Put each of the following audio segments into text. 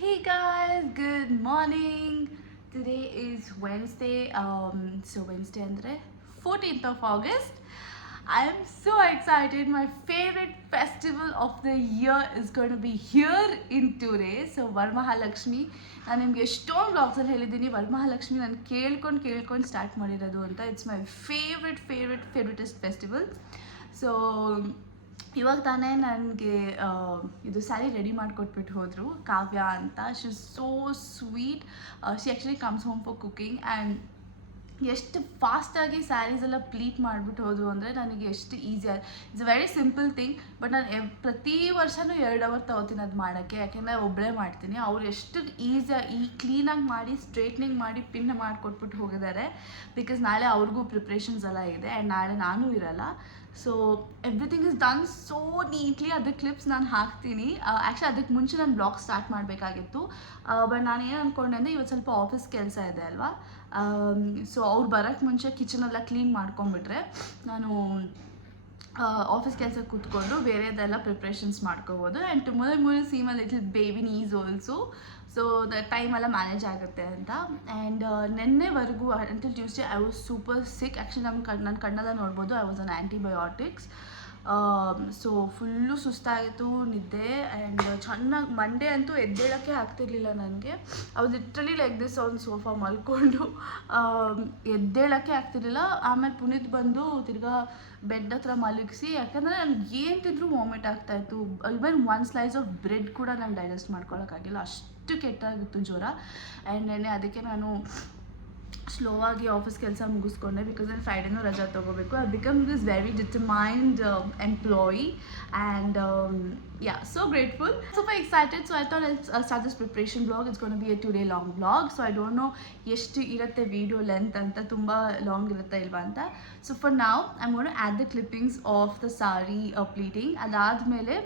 Hey guys, good morning. Today is Wednesday. Wednesday andre 14th of August. I am so excited. My favorite festival of the year is going to be here in 2 days. So Varamahalakshmi ನಾನು ನಿಮಗೆ ಎಷ್ಟೊಂದು ಬ್ಲಾಗ್ಸಲ್ಲಿ ಹೇಳಿದ್ದೀನಿ ವರಮಹಾಲಕ್ಷ್ಮಿ ನಾನು ಕೇಳ್ಕೊಂಡು start ಮಾಡಿರೋದು ಅಂತ. It's my favouritest festival. So ಇವಾಗ ತಾನೇ ನನಗೆ ಇದು ಸ್ಯಾರಿ ರೆಡಿ ಮಾಡಿಕೊಟ್ಬಿಟ್ಟು ಹೋದರು ಕಾವ್ಯ ಅಂತ. She is so sweet. She actually comes home for cooking and ಎಷ್ಟು ಫಾಸ್ಟಾಗಿ ಸ್ಯಾರೀಸ್ ಎಲ್ಲ ಪ್ಲೀಟ್ ಮಾಡಿಬಿಟ್ಟು ಹೋದರು ಅಂದರೆ ನನಗೆ ಎಷ್ಟು easy. It's a very simple thing, but ನಾನು ಪ್ರತಿ ವರ್ಷವೂ 2 ಅವರ್ ತೊಗೋತೀನಿ ಅದು ಮಾಡೋಕ್ಕೆ, ಯಾಕೆಂದರೆ ಒಬ್ಬಳೇ ಮಾಡ್ತೀನಿ. ಅವ್ರು ಎಷ್ಟು ಈಸಿಯಾಗಿ ಕ್ಲೀನಾಗಿ ಮಾಡಿ ಸ್ಟ್ರೇಟ್ನಿಂಗ್ ಮಾಡಿ ಪಿನ್ ಮಾಡಿಕೊಟ್ಬಿಟ್ಟು ಹೋಗಿದ್ದಾರೆ. ಬಿಕಾಸ್ ನಾಳೆ ಅವ್ರಿಗೂ ಪ್ರಿಪ್ರೇಷನ್ಸ್ ಎಲ್ಲ ಇದೆ ಆ್ಯಂಡ್ ನಾಳೆ ನಾನೂ ಇರಲ್ಲ. So everything is done so neatly. ಅದ್ರ ಕ್ಲಿಪ್ಸ್ ನಾನು ಹಾಕ್ತೀನಿ. ಆ್ಯಕ್ಚುಲಿ ಅದಕ್ಕೆ ಮುಂಚೆ ನಾನು ಬ್ಲಾಗ್ ಸ್ಟಾರ್ಟ್ ಮಾಡಬೇಕಾಗಿತ್ತು, ಬಟ್ ನಾನು ಏನು ಅಂದ್ಕೊಂಡೆ ಅಂದರೆ ಇವತ್ತು ಸ್ವಲ್ಪ ಆಫೀಸ್ ಕೆಲಸ ಇದೆ ಅಲ್ವಾ. ಸೊ ಅವ್ರು ಬರೋಕ್ಕೆ ಮುಂಚೆ ಕಿಚನೆಲ್ಲ ಕ್ಲೀನ್ ಮಾಡ್ಕೊಂಬಿಟ್ರೆ ನಾನು ಆಫೀಸ್ ಕೆಲಸಕ್ಕೆ ಕೂತ್ಕೊಂಡು ಬೇರೆದೆಲ್ಲ ಪ್ರಿಪ್ರೇಷನ್ಸ್ ಮಾಡ್ಕೋಬೋದು. And tomorrow see my little baby niece also. So the ಟೈಮೆಲ್ಲ ಮ್ಯಾನೇಜ್ ಆಗುತ್ತೆ ಅಂತ. ಆ್ಯಂಡ್ ನಿನ್ನೆವರೆಗೂ until Tuesday I was super sick. Actually ನನ್ನ ಕಣ್ಣೆಲ್ಲ ನೋಡ್ಬೋದು, I was on antibiotics. So full ಸುಸ್ತಾಗಿತ್ತು, ನಿದ್ದೆ. ಆ್ಯಂಡ್ ಚೆನ್ನಾಗಿ ಮಂಡೇ ಅಂತೂ ಎದ್ದೇಳೋಕ್ಕೆ ಆಗ್ತಿರ್ಲಿಲ್ಲ ನನಗೆ. I was literally like this on sofa ಮಲ್ಕೊಂಡು ಎದ್ದೇಳೋಕ್ಕೆ ಆಗ್ತಿರ್ಲಿಲ್ಲ. ಆಮೇಲೆ ಪುನೀತ್ ಬಂದು ತಿರ್ಗಾ ಬೆಡ್ ಹತ್ರ ಮಲಗಿಸಿ, ಯಾಕಂದರೆ ನನಗೆ ಏನು ತಿಂದರೂ ವಾಮಿಟ್ ಆಗ್ತಾಯಿತ್ತು. ಈವನ್ 1 ಸ್ಲೈಸ್ ಆಫ್ ಬ್ರೆಡ್ ಕೂಡ ನಾನು ಡೈಜೆಸ್ಟ್ ಮಾಡ್ಕೊಳಕ್ಕಾಗಿಲ್ಲ, ಅಷ್ಟು ಕೆಟ್ಟಾಗಿತ್ತು ಜ್ವರ. ಆ್ಯಂಡ್ ನೆನ್ನೆ ಅದಕ್ಕೆ ನಾನು ಸ್ಲೋ ಆಗಿ ಆಫೀಸ್ ಕೆಲಸ ಮುಗಿಸ್ಕೊಂಡೆ. ಬಿಕಾಸ್ ನಾನು ಫ್ರೈಡೇನೂ ರಜಾ ತೊಗೋಬೇಕು. I become this very determined employee and so grateful, super excited. So I thought I'll start this preparation vlog. It's going to be a 2-day long vlog. So I don't know ಎಷ್ಟು ಇರುತ್ತೆ video length ಅಂತ, ತುಂಬ long ಇರುತ್ತೆ ಇಲ್ವಾ ಅಂತ. So for ನಾವು I am gonna add the clippings of the sari pleating. ಅದಾದಮೇಲೆ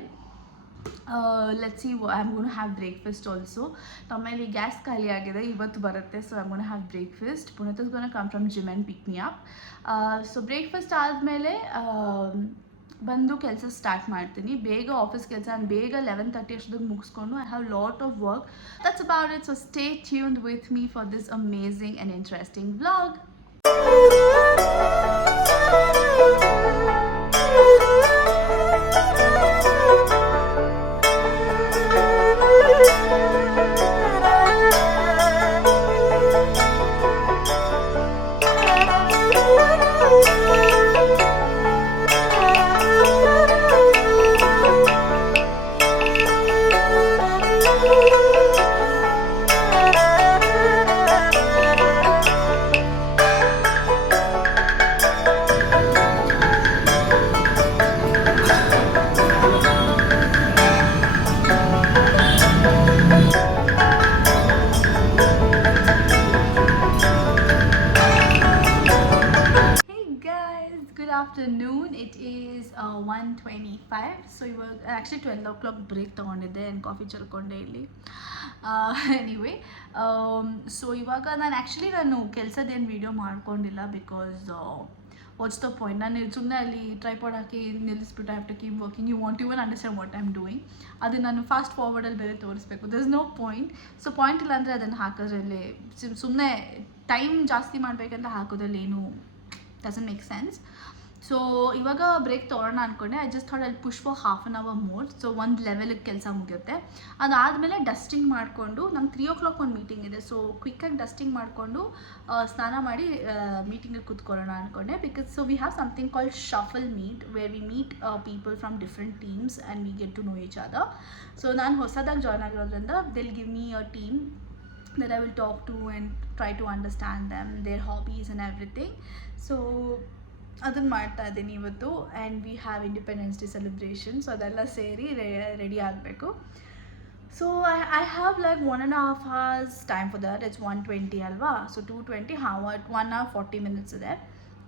let's see, I'm going to have breakfast also. ನಮ್ಮಲ್ಲಿ ಗ್ಯಾಸ್ ಖಾಲಿ ಆಗಿದೆ, ಇವತ್ತು ಬರುತ್ತೆ. So I'm going to have breakfast. Punit is going to come from gym and pick me up. So breakfast ಆದಮೇಲೆ ಬಂದು ಕೆಲಸ start ಮಾಡ್ತೀನಿ. ಬೇಗ ಆಫೀಸ್ ಕೆಲಸ ನಾನು ಬೇಗ 11:30 ಅಷ್ಟೊತ್ತಿಗೆ ಮುಗಿಸ್ಕೊಂಡು I have lot of work. That's about it. So stay tuned with me for this amazing and interesting vlog. Afternoon, it is 1:25. So ಇವಾಗ ಆ್ಯಕ್ಚುಲಿ 12 o'clock ಬ್ರೇಕ್ ತೊಗೊಂಡಿದ್ದೆ ಆ್ಯಂಡ್ ಕಾಫಿ ಚಲ್ಕೊಂಡೆ ಇಲ್ಲಿ. ಎನಿವೇ, ಸೊ ಇವಾಗ ನಾನು ಕೆಲಸದೇನು ವೀಡಿಯೋ ಮಾಡ್ಕೊಂಡಿಲ್ಲ. Because what's the point? ನಾನು ಸುಮ್ಮನೆ ಅಲ್ಲಿ ಟ್ರೈಪಾಡ್ ಹಾಕಿ ನಿಲ್ಲಿಸ್ಬಿಟ್ಟು I have to keep working. You want even understand what I am doing. ಅದು ನಾನು ಫಾಸ್ಟ್ ಫಾರ್ವರ್ಡಲ್ಲಿ ಬೇರೆ ತೋರಿಸ್ಬೇಕು. There is no point. So point ಇಲ್ಲ ಅಂದರೆ ಅದನ್ನು ಹಾಕೋದ್ರಲ್ಲಿ ಸುಮ್ಮನೆ ಟೈಮ್ ಜಾಸ್ತಿ ಮಾಡಬೇಕಂತ ಹಾಕೋದ್ರಲ್ಲಿ ಏನು ಡಸಂಟ್ ಮೇಕ್ ಸೆನ್ಸ್. ಸೊ ಇವಾಗ ಬ್ರೇಕ್ ತೊಗೊಳ್ಳೋಣ ಅಂದ್ಕೊಂಡೆ. ಐ ಜಸ್ಟ್ ಥಾಟ್ ಅಲ್ಲಿ push for half an hour more. So ಒಂದು ಲೆವೆಲಿಗೆ ಕೆಲಸ ಮುಗಿಯುತ್ತೆ. ಅದಾದಮೇಲೆ ಡಸ್ಟಿಂಗ್ ಮಾಡಿಕೊಂಡು, ನಂಗೆ 3 o'clock ಒಂದು ಮೀಟಿಂಗ್ ಇದೆ. ಸೊ ಕ್ವಿಕ್ಕಾಗಿ ಡಸ್ಟಿಂಗ್ ಮಾಡಿಕೊಂಡು ಸ್ನಾನ ಮಾಡಿ ಮೀಟಿಂಗಿಗೆ ಕೂತ್ಕೊಳ್ಳೋಣ ಅಂದ್ಕೊಂಡೆ. Because so we have something called shuffle meet, where we meet people from different teams and we get to know each other. So ನಾನು ಹೊಸದಾಗಿ ಜಾಯ್ನ್ ಆಗಿರೋದ್ರಿಂದ they'll give me a team that I will talk to and try to understand them, their hobbies and everything. So ಅದನ್ನು ಮಾಡ್ತಾ ಇದ್ದೀನಿ ಇವತ್ತು. And we have independence day celebration. So ಅದೆಲ್ಲ ಸೇರಿ ready ಆಗಬೇಕು. So I have like 1.5 hours time for that. It's 1:20 ಅಲ್ವಾ. So 2:20 1 hour 40 minutes ಇದೆ.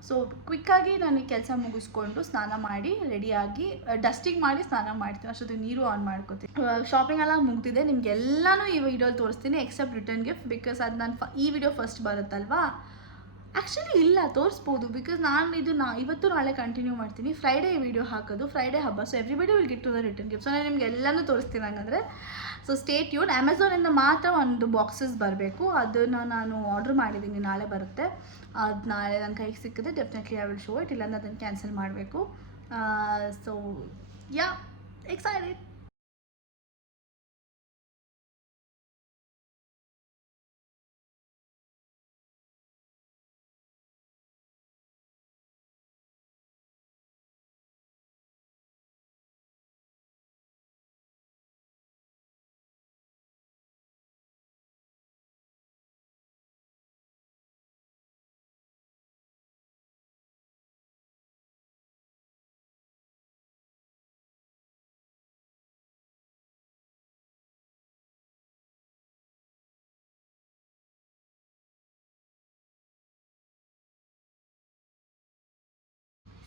So ಕ್ವಿಕ್ಕಾಗಿ ನಾನು ಕೆಲಸ ಮುಗಿಸ್ಕೊಂಡು ಸ್ನಾನ ಮಾಡಿ ರೆಡಿಯಾಗಿ ಡಸ್ಟಿಂಗ್ ಮಾಡಿ ಸ್ನಾನ ಮಾಡ್ತೀನಿ. ಅಷ್ಟೊತ್ತಿಗೆ ನೀರು ಆನ್ ಮಾಡ್ಕೋತೀನಿ. ಶಾಪಿಂಗ್ ಎಲ್ಲ ಮುಗ್ದಿದೆ. ನಿಮಗೆಲ್ಲನೂ ಈ ವಿಡಿಯೋಲಿ ತೋರಿಸ್ತೀನಿ ಎಕ್ಸೆಪ್ಟ್ ರಿಟರ್ನ್ ಗಿಫ್ಟ್. ಬಿಕಾಸ್ ಅದು ನಾನು ಈ ವಿಡಿಯೋ ಫಸ್ಟ್ ಬರುತ್ತಲ್ವಾ. ಆ್ಯಕ್ಚುಲಿ ಇಲ್ಲ, ತೋರಿಸ್ಬೋದು. ಬಿಕಾಸ್ ನಾನು ಇವತ್ತು ನಾಳೆ ಕಂಟಿನ್ಯೂ ಮಾಡ್ತೀನಿ. ಫ್ರೈಡೇ ವೀಡಿಯೋ ಹಾಕೋದು, ಫ್ರೈಡೇ ಹಬ್ಬ. So everybody will get to the return gift. So ನಾನು ನಿಮ್ಗೆ ಎಲ್ಲನೂ ತೋರಿಸ್ತೀನಿ ಹಂಗಂದರೆ. So stay tune. ಅಮೆಝಾನಿಂದ ಮಾತ್ರ ಒಂದು ಬಾಕ್ಸಸ್ ಬರಬೇಕು, ಅದನ್ನು ನಾನು ಆರ್ಡ್ರ್ ಮಾಡಿದ್ದೀನಿ, ನಾಳೆ ಬರುತ್ತೆ. ಅದು ನಾಳೆ ನನ್ನ ಕೈಗೆ ಸಿಕ್ಕಿದ್ರೆ definitely I will show it, ಇಲ್ಲಾಂದ್ರೆ ಅದನ್ನು ಕ್ಯಾನ್ಸಲ್ ಮಾಡಬೇಕು. So yeah, excited.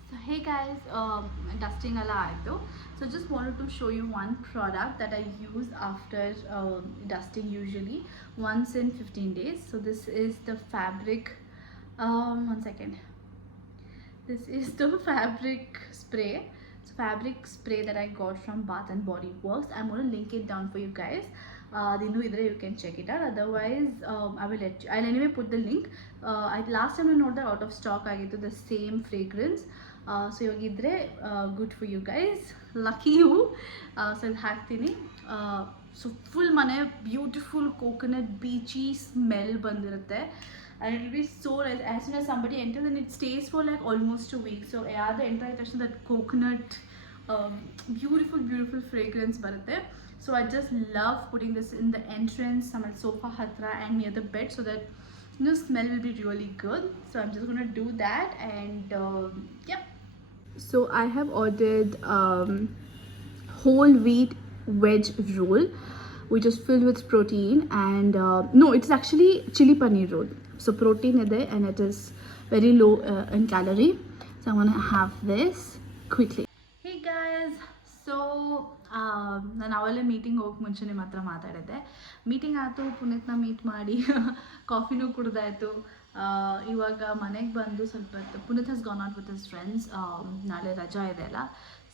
So hey guys, dusting alla aaytu. So just wanted to show you one product that I use after dusting, usually once in 15 days. So this is the fabric, one second, this is the fabric spray. So fabric spray that I got from Bath and Body Works. I'm going to link it down for you guys. You can check it out. Otherwise I'll anyway put the link. Last time I noted out of stock ಆಗಿತ್ತು the same fragrance. So ಇವಾಗಿದ್ರೆ good for you guys, lucky you. So ಇದು ಹಾಕ್ತೀನಿ. So full ಮನೆ beautiful coconut beachy smell ಬಂದಿರುತ್ತೆ. and it will be so nice. As soon as somebody enters, and it stays for like almost a week. So ಯಾರು enter ಆದ ತಕ್ಷಣ that coconut beautiful fragrance ಬರುತ್ತೆ. So I just love putting this in the entrance, some sofa hatra and near the bed, so that the smell will be really good. So I'm just gonna do that. And yeah, so I have ordered whole wheat veg roll, which is filled with protein. And no, it's actually chili paneer roll. So protein is there, and it is very low in calorie. So I'm gonna have this quickly. Hey guys, so ನಾನು ಅವಲೇ meeting ಹೋಗಕ್ಕೆ ಮುಂಚೆ ನಿಮ್ಮ ಹತ್ರ ಮಾತಾಡಿದ್ದೆ. Meeting ಆಯಿತು, ಪುನೀತ್ನ meet ಮಾಡಿ ಕಾಫಿನೂ ಕುಡ್ದಾಯಿತು. ಇವಾಗ ಮನೆಗೆ ಬಂದು ಸ್ವಲ್ಪ ಹೊತ್ತು Puneeth has gone out with his friends. ನಾಳೆ ರಜಾ ಇದೆ ಅಲ್ಲ,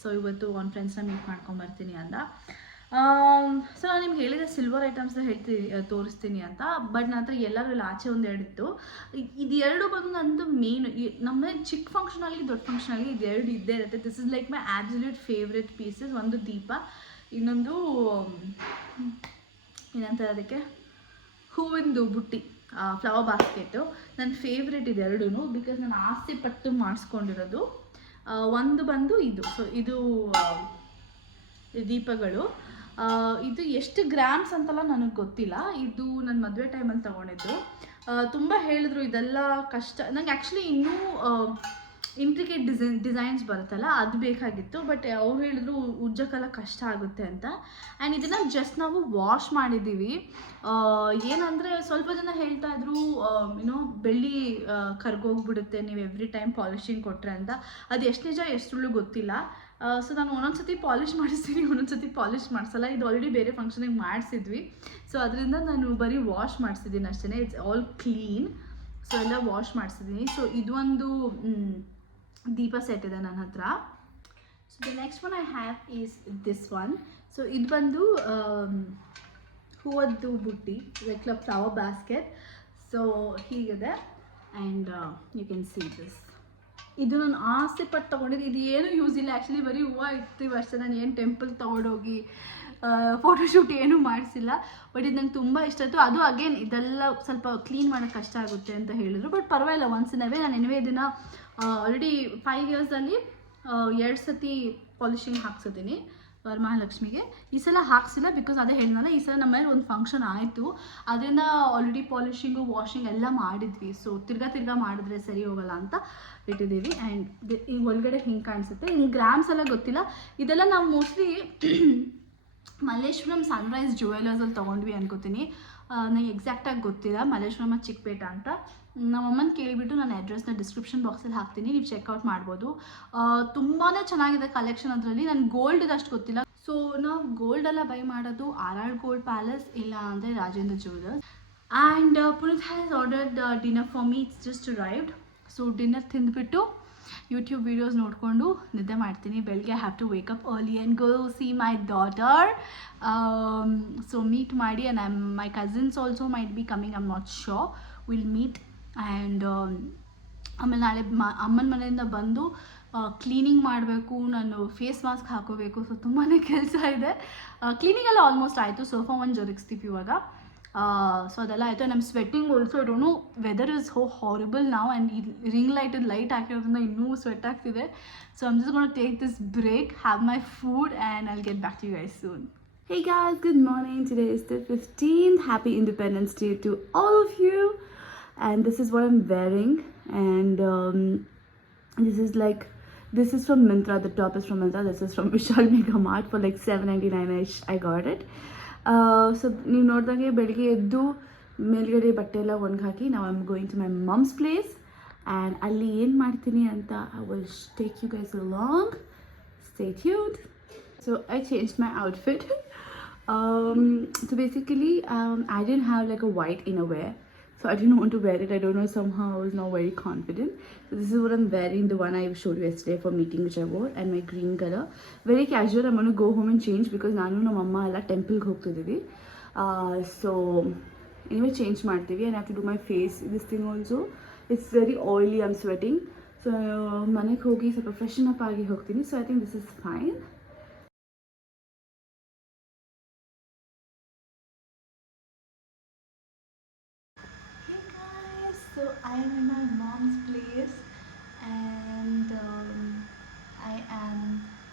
ಸೊ ಇವತ್ತು ಒಂದು ಫ್ರೆಂಡ್ಸ್ನ ಮೀಟ್ ಮಾಡ್ಕೊಂಬರ್ತೀನಿ ಅಂದ. ಸೊ ನಾನು ನಿಮ್ಗೆ ಹೇಳಿದೆ ಸಿಲ್ವರ್ ಐಟಮ್ಸ್ನ ತೋರಿಸ್ತೀನಿ ಅಂತ. ಬಟ್ ನನ್ನ ಹತ್ರ ಎಲ್ಲರೂ ಇಲ್ಲಿ ಆಚೆ ಒಂದು ಎರಡಿತ್ತು. ಇದು ಎರಡು ಬಂದು ನಂದು ಮೇನ್, ನಮ್ಮ ಚಿಕ್ಕ ಫಂಕ್ಷನಲ್ಲಿ ದೊಡ್ಡ ಫಂಕ್ಷನಲ್ಲಿ ಇದು ಎರಡು ಇದ್ದೇ ಇರುತ್ತೆ. This is like my absolute favourite pieces. ಒಂದು ದೀಪ, ಇನ್ನೊಂದು ಏನಂತಾರೆ ಅದಕ್ಕೆ, ಹೂವಿಂದು ಬುಟ್ಟಿ, ಫ್ಲವರ್ ಬಾಸ್ಕೆಟು. ನನ್ನ ಫೇವ್ರೆಟ್ ಇದೆರಡೂ, ಬಿಕಾಸ್ ನಾನು ಆಸೆ ಪಟ್ಟು ಮಾಡಿಸ್ಕೊಂಡಿರೋದು. ಒಂದು ಬಂದು ಇದು. ಸೊ ಇದು ದೀಪಗಳು. ಇದು ಎಷ್ಟು ಗ್ರಾಮ್ಸ್ ಅಂತೆಲ್ಲ ನನಗೆ ಗೊತ್ತಿಲ್ಲ. ಇದು ನನ್ನ ಮದುವೆ ಟೈಮಲ್ಲಿ ತೊಗೊಂಡಿದ್ದು. ತುಂಬ ಹೇಳಿದ್ರು ಇದೆಲ್ಲ ಕಷ್ಟ. ನಂಗೆ ಆ್ಯಕ್ಚುಲಿ ಇನ್ನೂ ಇಂಟ್ರಿಕೇಟ್ ಡಿಸೈನ್ಸ್ ಬರುತ್ತಲ್ಲ, ಅದು ಬೇಕಾಗಿತ್ತು. ಬಟ್ ಅವ್ರು ಹೇಳಿದ್ರು ಉಜ್ಜಕ್ಕೆಲ್ಲ ಕಷ್ಟ ಆಗುತ್ತೆ ಅಂತ. ಆ್ಯಂಡ್ ಇದನ್ನು ಜಸ್ಟ್ ನಾವು ವಾಶ್ ಮಾಡಿದ್ದೀವಿ. ಏನಂದರೆ ಸ್ವಲ್ಪ ಜನ ಹೇಳ್ತಾಯಿದ್ರು ಏನೋ ಬೆಳ್ಳಿ ಕರ್ಗೋಗ್ಬಿಡುತ್ತೆ ನೀವು ಎವ್ರಿ ಟೈಮ್ ಪಾಲಿಶಿಂಗ್ ಕೊಟ್ಟರೆ ಅಂತ. ಅದು ಎಷ್ಟು ನಿಜ ಎಷ್ಟು ಸುಳ್ಳು ಗೊತ್ತಿಲ್ಲ. ಸೊ ನಾನು ಒಂದೊಂದು ಸತಿ ಪಾಲಿಷ್ ಮಾಡಿಸ್ತೀನಿ, ಒಂದೊಂದು ಸತಿ ಪಾಲಿಷ್ ಮಾಡಿಸಲ್ಲ. ಇದು ಆಲ್ರೆಡಿ ಬೇರೆ ಫಂಕ್ಷನಿಗೆ ಮಾಡಿಸಿದ್ವಿ. ಸೊ ಅದರಿಂದ ನಾನು ಬರೀ ವಾಶ್ ಮಾಡಿಸಿದ್ದೀನಿ ಅಷ್ಟೇ. It's all clean. ಸೊ ಎಲ್ಲ ವಾಶ್ ಮಾಡಿಸಿದ್ದೀನಿ. ಸೊ ಇದೊಂದು ದೀಪ ಸೆಟ್ ಇದೆ ನನ್ನ ಹತ್ರ. So the next one I have is this one. So ಇದು ಬಂದು ಹೂವದ್ದು ಬುಟ್ಟಿ, ಲೈಕ್ ಫ್ಲವರ್ ಬ್ಯಾಸ್ಕೆಟ್. ಸೊ ಹೀಗಿದೆ. And you can see this. ಇದು ನಾನು ಆಸೆ ಪಟ್ಟು ತೊಗೊಂಡಿದ್ದು. ಇದು ಏನೂ ಯೂಸ್ ಇಲ್ಲ ಆ್ಯಕ್ಚುಲಿ, ಬರೀ ಹೂವು ಇರ್ತೀವಿ ಅಷ್ಟೇ. ನಾನು ಏನು ಟೆಂಪಲ್ ತೊಗೊಂಡೋಗಿ ಫೋಟೋಶೂಟ್ ಏನೂ ಮಾಡಿಸಿಲ್ಲ. ಬಟ್ ಇದು ನಂಗೆ ತುಂಬ ಇಷ್ಟ ಆಯಿತು. ಅದು ಅಗೇನ್ ಇದೆಲ್ಲ ಸ್ವಲ್ಪ ಕ್ಲೀನ್ ಮಾಡೋಕ್ಕೆ ಕಷ್ಟ ಆಗುತ್ತೆ ಅಂತ ಹೇಳಿದ್ರು. ಬಟ್ ಪರವಾಗಿಲ್ಲ, ಒನ್ಸ್ ಇನ್ ಅವೇ. ನಾನು ಎನಿವೇ ಇದನ್ನು ಆಲ್ರೆಡಿ 5 ಇಯರ್ಸಲ್ಲಿ 2 ಸತಿ ಪಾಲಿಶಿಂಗ್ ಹಾಕ್ಸಿದ್ದೀನಿ ವರಮಹಾಲಕ್ಷ್ಮಿಗೆ. ಈ ಸಲ ಹಾಕ್ಸಿಲ್ಲ, ಬಿಕಾಸ್ ಅದೇ ಹೇಳಿದ್ನಲ್ಲ, ಈ ಸಲ ನಮ್ಮ ಮೇಲೆ ಒಂದು ಫಂಕ್ಷನ್ ಆಯಿತು. ಅದರಿಂದ ಆಲ್ರೆಡಿ ಪಾಲಿಶಿಂಗು ವಾಷಿಂಗ್ ಎಲ್ಲ ಮಾಡಿದ್ವಿ. ಸೊ ತಿರ್ಗಾ ಮಾಡಿದ್ರೆ ಸರಿ ಹೋಗಲ್ಲ ಅಂತ ಇಟ್ಟಿದ್ದೀವಿ. ಆ್ಯಂಡ್ ಈಗ ಒಳಗಡೆ ಹಿಂಗೆ ಕಾಣಿಸುತ್ತೆ. ಇನ್ನು ಗ್ರಾಮ್ಸ್ ಎಲ್ಲ ಗೊತ್ತಿಲ್ಲ. ಇದೆಲ್ಲ ನಾವು ಮೋಸ್ಟ್ಲಿ ಮಲ್ಲೇಶ್ವರಂ ಸನ್ರೈಸ್ ಜ್ಯುವೆಲರ್ಸಲ್ಲಿ ತೊಗೊಂಡ್ವಿ ಅನ್ಕೋತೀನಿ. ನನಗೆ ಎಕ್ಸಾಕ್ಟಾಗಿ ಗೊತ್ತಿಲ್ಲ. ಮಲ್ಲೇಶ್ವರಂ ಚಿಕ್ಕಪೇಟ ಅಂತ. ನಮ್ಮಮ್ಮನ ಕೇಳಿಬಿಟ್ಟು ನಾನು ಅಡ್ರೆಸ್ನ ಡಿಸ್ಕ್ರಿಪ್ಷನ್ ಬಾಕ್ಸಲ್ಲಿ ಹಾಕ್ತೀನಿ, ನೀವು ಚೆಕ್ಔಟ್ ಮಾಡ್ಬೋದು. ತುಂಬಾ ಚೆನ್ನಾಗಿದೆ ಕಲೆಕ್ಷನ್ ಅದರಲ್ಲಿ. ನನಗೆ ಗೋಲ್ಡ್ ಅಷ್ಟು ಗೊತ್ತಿಲ್ಲ. ಸೊ ನಾವು ಗೋಲ್ಡೆಲ್ಲ ಬೈ ಮಾಡೋದು RR ಗೋಲ್ಡ್ ಪ್ಯಾಲೇಸ್, ಇಲ್ಲ ಅಂದರೆ Rajendra jewellers. And Puneeth has ordered dinner for me. It's just arrived. So dinner ತಿಂದುಬಿಟ್ಟು ಯೂಟ್ಯೂಬ್ ವೀಡಿಯೋಸ್ ನೋಡಿಕೊಂಡು ನಿದ್ದೆ ಮಾಡ್ತೀನಿ. ಬೆಳಗ್ಗೆ have to wake up early and go see my daughter. So meet ಮಾಡಿ, and my cousins also might be coming, I am not sure. Will meet. And ಆಮೇಲೆ ನಾಳೆ ಅಮ್ಮನ ಮನೆಯಿಂದ ಬಂದು ಕ್ಲೀನಿಂಗ್ ಮಾಡಬೇಕು, ನಾನು ಫೇಸ್ ಮಾಸ್ಕ್ ಹಾಕೋಬೇಕು. ಸೊ ತುಂಬಾ ಕೆಲಸ ಇದೆ. ಕ್ಲೀನಿಂಗೆಲ್ಲ ಆಲ್ಮೋಸ್ಟ್ ಆಯಿತು. ಸೋಫಾ ಒಂದು ಜರುಗಿಸ್ತೀವಿ ಇವಾಗ. ಸೊ ಅದೆಲ್ಲ ಆಯಿತು. And I'm sweating also. I don't know weather is ಹೋ ಹಾರಿಬಲ್ ನಾವು, ಆ್ಯಂಡ್ ಈ ರಿಂಗ್ ಲೈಟ್ ಹಾಕಿರೋದ್ರಿಂದ ಇನ್ನೂ ಸ್ವೆಟ್ ಆಗ್ತಿದೆ. So I'm just gonna take this break, have my food, and I'll get back to you guys soon. Hey guys, good morning. Today is the 15th. Happy Independence Day to all of you. And this is what I'm wearing. And this is from Myntra. The top is from Myntra. This is from Vishal Mega Mart for like $7.99ish. I got it. So ನೀವು ನೋಡಿದಂಗೆ ಬೆಳಿಗ್ಗೆ ಎದ್ದು ಮೇಲ್ಗಡೆ ಬಟ್ಟೆ ಎಲ್ಲ ಒಣಗಾಕಿ ನಾವು I am going to my mum's place. And ಅಲ್ಲಿ ಏನು ಮಾಡ್ತೀನಿ ಅಂತ I will take you guys along. Stay tuned. So I changed my outfit. So basically I didn't have like a white innerwear, so I didn't want to wear it. I don't know, somehow I was not very confident. So this is what I'm wearing, the one I showed you yesterday for meeting which I wore, and my green color. Very casual. I'm going to go home and change because ನಾನು ನಮ್ಮ ಅಮ್ಮ ಎಲ್ಲ ಟೆಂಪಲ್ಗೆ ಹೋಗ್ತಿದ್ದೀವಿ. So anyway change ಮಾಡ್ತೀವಿ, and I have to do my face. This thing also, it's very oily, I'm sweating. So ಮನೆಗೆ ಹೋಗಿ ಸ್ವಲ್ಪ freshen up ಆಗಿ ಹೋಗ್ತೀನಿ. So I think this is fine. So I am in my mom's place, and I am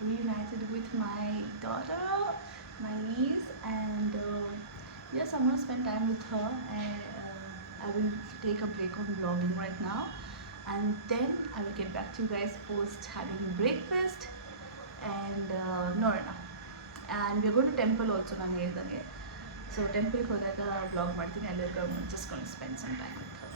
reunited with my daughter, my niece, and yes, I'm going to spend time with her. And I will take a break on vlogging right now, and then I will get back to you guys post having breakfast and no. And we are going to temple also, ನಾನು ಹೇಳಿದಂಗೆ. So temple ಹೋದಾಗ vlog ಮಾಡ್ತೀನಿ. ಅಲ್ಲಿಗೆ just going to spend some time with her.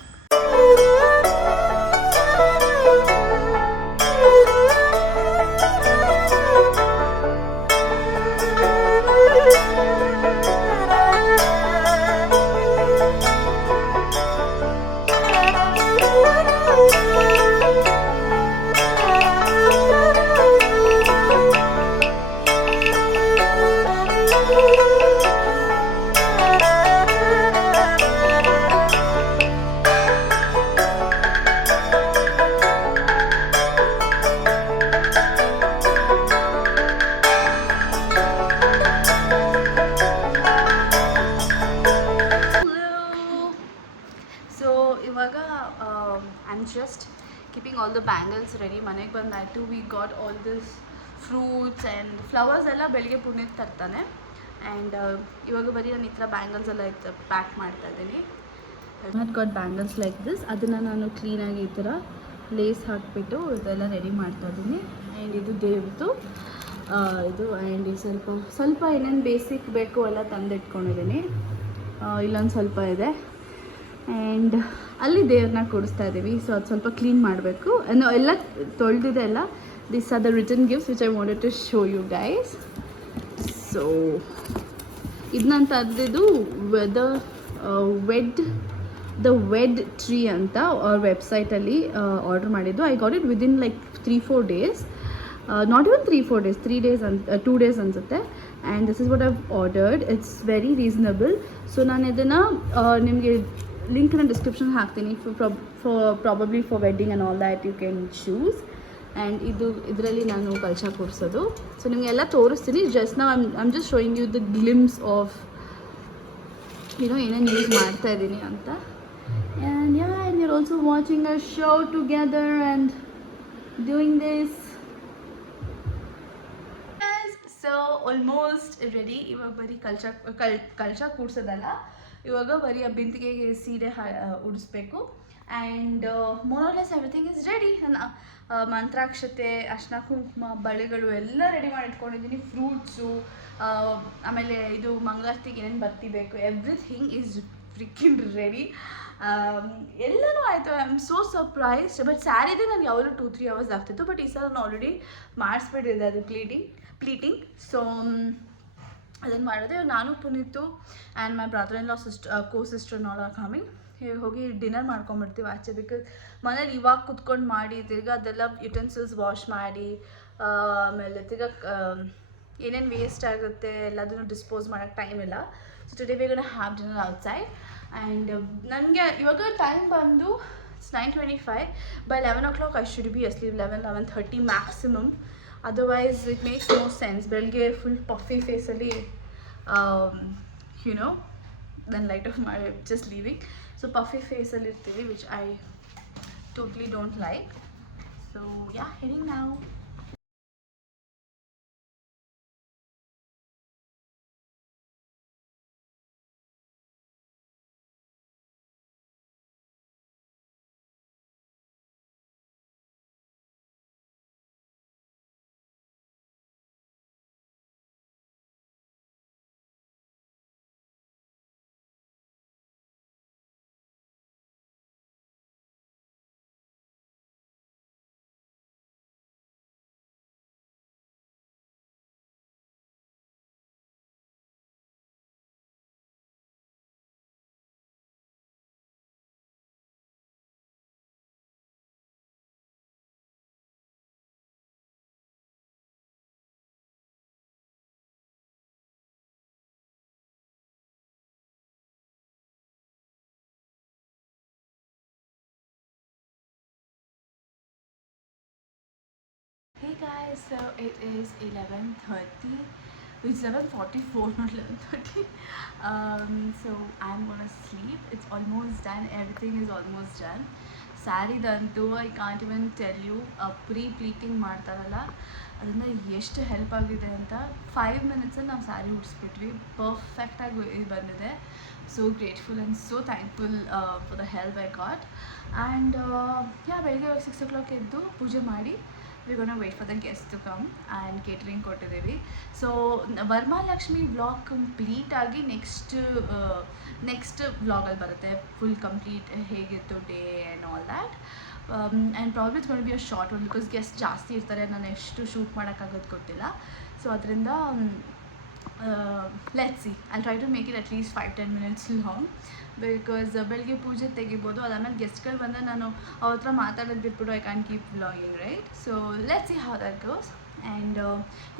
I'm just keeping all the bangles ready. ಮನೆಗೆ ಬಂದಾಯಿತು. We got all this fruits and flowers ಎಲ್ಲ ಬೆಳಿಗ್ಗೆ Puneeth ತರ್ತಾನೆ. And ಇವಾಗ ಬರೀ ನಾನು ಈ ಥರ ಬ್ಯಾಂಗಲ್ಸ್ ಎಲ್ಲ ಇತ್ತು ಪ್ಯಾಕ್ ಮಾಡ್ತಾ ಇದ್ದೀನಿ. I got bangles like this. ಅದನ್ನು ನಾನು ಕ್ಲೀನಾಗಿ ಈ ಥರ ಲೇಸ್ ಹಾಕಿಬಿಟ್ಟು ಇದೆಲ್ಲ ರೆಡಿ ಮಾಡ್ತಾ ಇದ್ದೀನಿ. ಆ್ಯಂಡ್ ಇದು ದೇವ್ರದ್ದು ಇದು. ಆ್ಯಂಡ್ ಇದು ಸ್ವಲ್ಪ ಏನೇನು ಬೇಸಿಕ್ ಬೇಕು ಎಲ್ಲ ತಂದಿಟ್ಕೊಂಡಿದ್ದೀನಿ. ಇಲ್ಲೊಂದು ಸ್ವಲ್ಪ ಇದೆ. ಆ್ಯಂಡ್ ಅಲ್ಲಿ ದೇವ್ರನ್ನ ಕೂಡಿಸ್ತಾ ಇದ್ದೀವಿ. ಸೊ ಅದು ಸ್ವಲ್ಪ ಕ್ಲೀನ್ ಮಾಡಬೇಕು. ಎಲ್ಲ ತೊಳೆದಿದೆ ಎಲ್ಲ. This are the return gifts which I wanted to show you guys. So ಇದನ್ನ ತಂದಿದ್ದು ದ ವೆಡ್ ಟ್ರೀ ಅಂತ ಅವ್ರ ವೆಬ್ಸೈಟಲ್ಲಿ ಆರ್ಡರ್ ಮಾಡಿದ್ದು. I got it within like 3-4 days. Not even 3-4 days, 3 days 2 days ಅನಿಸುತ್ತೆ. And this is what I've ordered. It's very reasonable. So ನಾನು ಇದನ್ನು ನಿಮಗೆ ಲಿಂಕ್ನ ಡಿಸ್ಕ್ರಿಪ್ಷನ್ ಹಾಕ್ತೀನಿ. Probably for wedding and all that you can choose. And ಇದರಲ್ಲಿ ನಾನು ಕಲಶ ಕೂರಿಸೋದು. ಸೊ ನಿಮಗೆಲ್ಲ ತೋರಿಸ್ತೀನಿ. ಜಸ್ಟ್ ನಾವು I'm just showing you the glimpse of ಏನೇನು ಯೂಸ್ ಮಾಡ್ತಾ ಇದ್ದೀನಿ ಅಂತ. And and you're also watching a show together and doing this. So almost ready. ಇವಾಗ ಬರೀ ಕಲಶ ಕೂಡ್ಸೋದಲ್ಲ, ಇವಾಗ ಬರೀ ಆ ಬಿಂದಿಗೆಗೆ ಸೀರೆ ಉಡಿಸ್ಬೇಕು. And more less everything is ready. ನನ್ನ ಮಂತ್ರಾಕ್ಷತೆ, ಅರ್ಶಿನ ಕುಂಕುಮ, ಬಳೆಗಳು ಎಲ್ಲ ರೆಡಿ ಮಾಡಿ ಇಟ್ಕೊಂಡಿದ್ದೀನಿ. ಫ್ರೂಟ್ಸು, ಆಮೇಲೆ ಇದು ಮಂಗಳಾರತಿಗೆ ಏನೇನು ಬರ್ತಿಬೇಕು, ಎವ್ರಿಥಿಂಗ್ ಈಸ್ ಫ್ರಿಕ್ಕಿನ್ ರೆಡಿ. ಎಲ್ಲನೂ ಆಯಿತು. I am so surprised. But ಸ್ಯಾರಿದೆ ನನಗೆ ಯಾವಾಗಲೂ 2-3 hours ಆಗ್ತಿತ್ತು. ಬಟ್ ಈ ಸಲ ನಾನು ಆಲ್ರೆಡಿ ಮಾಡಿಸ್ಬಿಟ್ಟಿದ್ದೆ ಅದು ಪ್ಲೀಟಿಂಗ್. ಸೊ ಅದನ್ನು ಮಾಡಿದೆ. ನಾನು Puneeth and my brother in law co sister ನಾಲ್ ಆರ್ ಕಮಿಂಗ್. ಹೋಗಿ ಡಿನ್ನರ್ ಮಾಡ್ಕೊಂಬಿಡ್ತೀವಿ ಆಚೆ. ಬಿಕಾಸ್ ಮನೇಲಿ ಇವಾಗ ಕುತ್ಕೊಂಡು ಮಾಡಿ ತಿರ್ಗಿ ಅದೆಲ್ಲ ಯುಟೆನ್ಸಿಲ್ಸ್ ವಾಶ್ ಮಾಡಿ ಆಮೇಲೆ ತಿರ್ಗಿ ಏನೇನು ವೇಸ್ಟ್ ಆಗುತ್ತೆ ಎಲ್ಲದನ್ನು ಡಿಸ್ಪೋಸ್ ಮಾಡೋಕ್ಕೆ ಟೈಮ್ ಇಲ್ಲ. So today we gonna have dinner outside. And ನನಗೆ ಇವಾಗ ಟೈಮ್ ಬಂದು it's 9:25. By 11 o'clock I should be asleep, 11:30 maximum. Otherwise it makes no sense. ಬೆಳಗ್ಗೆ ಫುಲ್ ಪಫಿ ಫೇಸಲ್ಲಿ you know then light of my just leaving, so puffy face a little, which I totally don't like. So yeah, heading now. Hey guys, so it is 11:30. It's 11:44, not 11:30. So I'm gonna sleep. It's almost done. Everything is almost done. ಸ್ಯಾರಿದಂತೂ I can't even tell you. Pleating ಮಾಡ್ತಾರಲ್ಲ ಅದನ್ನು ಎಷ್ಟು help ಆಗಿದೆ ಅಂತ. 5 minutesಲ್ಲಿ ನಾವು ಸ್ಯಾರಿ ಉಡಿಸ್ಬಿಟ್ವಿ. ಪರ್ಫೆಕ್ಟಾಗಿ ಬಂದಿದೆ. So grateful and so thankful for the help I got. And ಬೆಳಗ್ಗೆ 6 o'clock ಎದ್ದು ಪೂಜೆ ಮಾಡಿ we're gonna wait for the guests to come and catering ಕೊಟ್ಟಿದ್ದೀವಿ. ಸೊ ವರಮಹಾಲಕ್ಷ್ಮಿ ವ್ಲಾಗ್ ಕಂಪ್ಲೀಟ್ ಆಗಿ ನೆಕ್ಸ್ಟ್ ವ್ಲಾಗಲ್ಲಿ ಬರುತ್ತೆ. ಫುಲ್ ಕಂಪ್ಲೀಟ್ ಹೇಗಿತ್ತು day and all that. And probably it's gonna be a short one because guest ಜಾಸ್ತಿ ಇರ್ತಾರೆ. ನಾನು ಎಷ್ಟು ಶೂಟ್ ಮಾಡೋಕ್ಕಾಗೋದು ಗೊತ್ತಿಲ್ಲ. ಸೊ ಅದರಿಂದ let's see, I try to make it at least 5-10 minutes long. Because ಬೆಳಗ್ಗೆ ಪೂಜೆ ತೆಗಿಬೋದು. ಅದಾದಮೇಲೆ ಗೆಸ್ಟ್ಗಳು ಬಂದರೆ ನಾನು ಅವ್ರ ಹತ್ರ ಮಾತಾಡೋದು ಬಿಟ್ಬಿಟ್ಟು I can keep vlogging, right? So let's see how that goes. And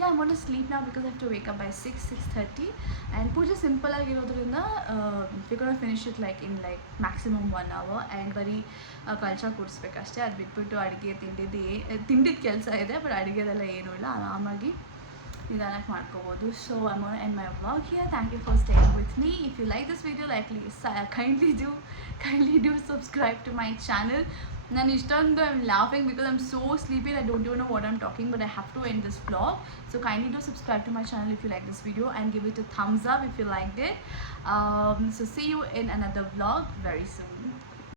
I want to sleep ನಾವು because I have to wake up by 6:30. And ಪೂಜೆ ಸಿಂಪಲ್ ಆಗಿರೋದ್ರಿಂದ we gonna finish it in maximum 1 hour. And ಬರೀ ಕಳಶ ಕೂಡಿಸ್ಬೇಕಷ್ಟೇ. ಅದು ಬಿಟ್ಬಿಟ್ಟು ಅಡುಗೆ ತಿಂಡಿದ ಕೆಲಸ ಇದೆ, ಬಟ್ ಅಡುಗೆದೆಲ್ಲ ಏನೂ ಇಲ್ಲ. ಆರಾಮಾಗಿ ನಿಧಾನಕ್ಕೆ ಮಾಡ್ಕೋಬೋದು. So I want to end my vlog here. Thank you for staying with me. If you like this video, kindly do subscribe to my channel. ನಾನು ಇಷ್ಟೊಂದು I am laughing because I am so sleepy. I don't even know what I'm talking, but I have to end this vlog. So kindly do subscribe to my channel if you like this video and give it a thumbs up if you liked it. So see you in another vlog very soon.